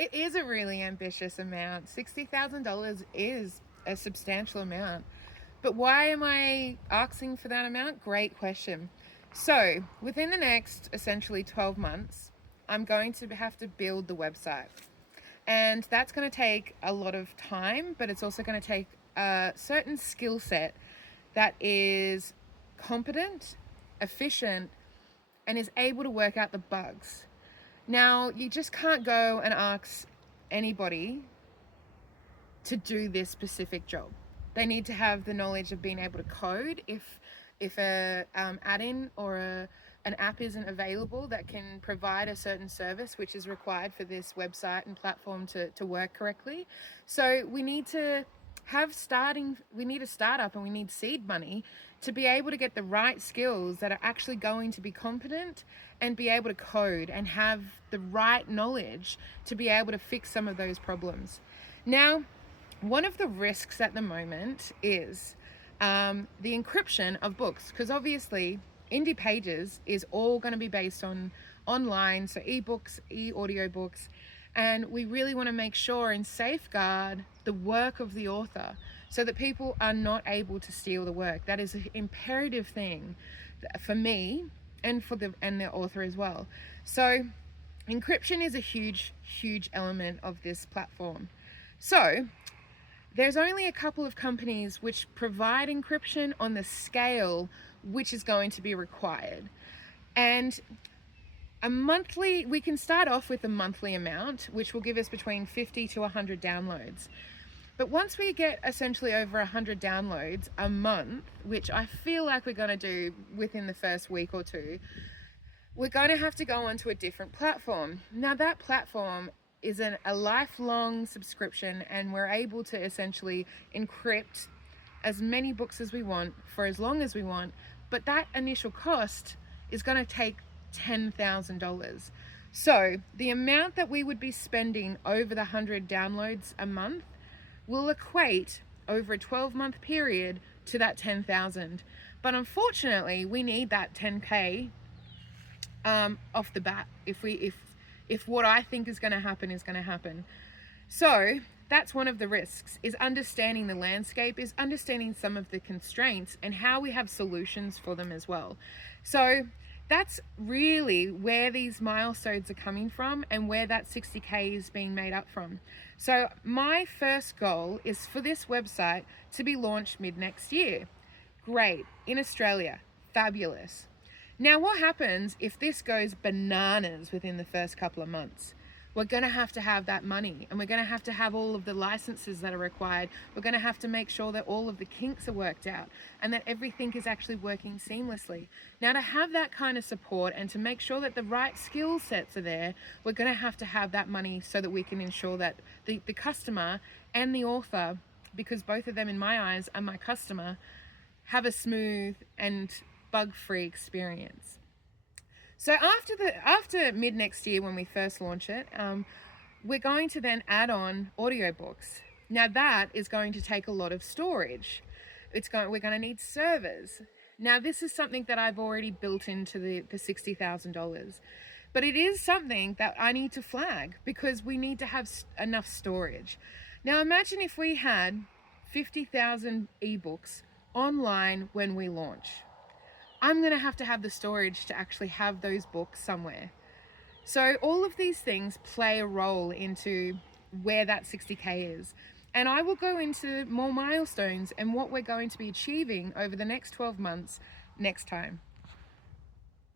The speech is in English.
It is a really ambitious amount. $60,000 is a substantial amount. But why am I asking for that amount? Great question. So, within the next essentially 12 months, I'm going to have to build the website. And that's going to take a lot of time, but it's also going to take a certain skill set that is competent, efficient, and is able to work out the bugs. Now, you just can't go and ask anybody to do this specific job. They need to have the knowledge of being able to code. If a add-in or an app isn't available that can provide a certain service which is required for this website and platform to work correctly. So we need to we need a startup and we need seed money to be able to get the right skills that are actually going to be competent and be able to code and have the right knowledge to be able to fix some of those problems. Now, one of the risks at the moment is the encryption of books, because obviously Indie Pages is all going to be based on online, so ebooks, e-audiobooks, and we really want to make sure and safeguard the work of the author so that people are not able to steal the work. That is an imperative thing for me and for the author as well. So encryption is a huge element of this platform. So there's only a couple of companies which provide encryption on the scale which is going to be required. And we can start off with a monthly amount, which will give us between 50 to 100 downloads. But once we get essentially over 100 downloads a month, which I feel like we're going to do within the first week or two, we're going to have to go onto a different platform. Now, that platform is a lifelong subscription, and we're able to essentially encrypt as many books as we want for as long as we want. But that initial cost is going to take $10,000. So the amount that we would be spending over the 100 downloads a month will equate over a 12-month period to that 10,000. But unfortunately, we need that 10K off the bat if what I think is going to happen is going to happen. So that's one of the risks, is understanding the landscape, is understanding some of the constraints and how we have solutions for them as well. So that's really where these milestones are coming from and where that 60K is being made up from. So my first goal is for this website to be launched mid next year. Great. In Australia. Fabulous. Now, what happens if this goes bananas within the first couple of months? We're going to have that money, and we're going to have all of the licenses that are required. We're going to have to make sure that all of the kinks are worked out and that everything is actually working seamlessly. Now, to have that kind of support and to make sure that the right skill sets are there, we're going to have that money so that we can ensure that the customer and the author, because both of them in my eyes are my customer, have a smooth and bug-free experience. So after mid next year, when we first launch it, we're going to then add on audiobooks. Now that is going to take a lot of storage. We're going to need servers. Now this is something that I've already built into the $60,000, but it is something that I need to flag because we need to have enough storage. Now imagine if we had 50,000 ebooks online when we launch. I'm going to have the storage to actually have those books somewhere. So all of these things play a role into where that 60K is. And I will go into more milestones and what we're going to be achieving over the next 12 months next time.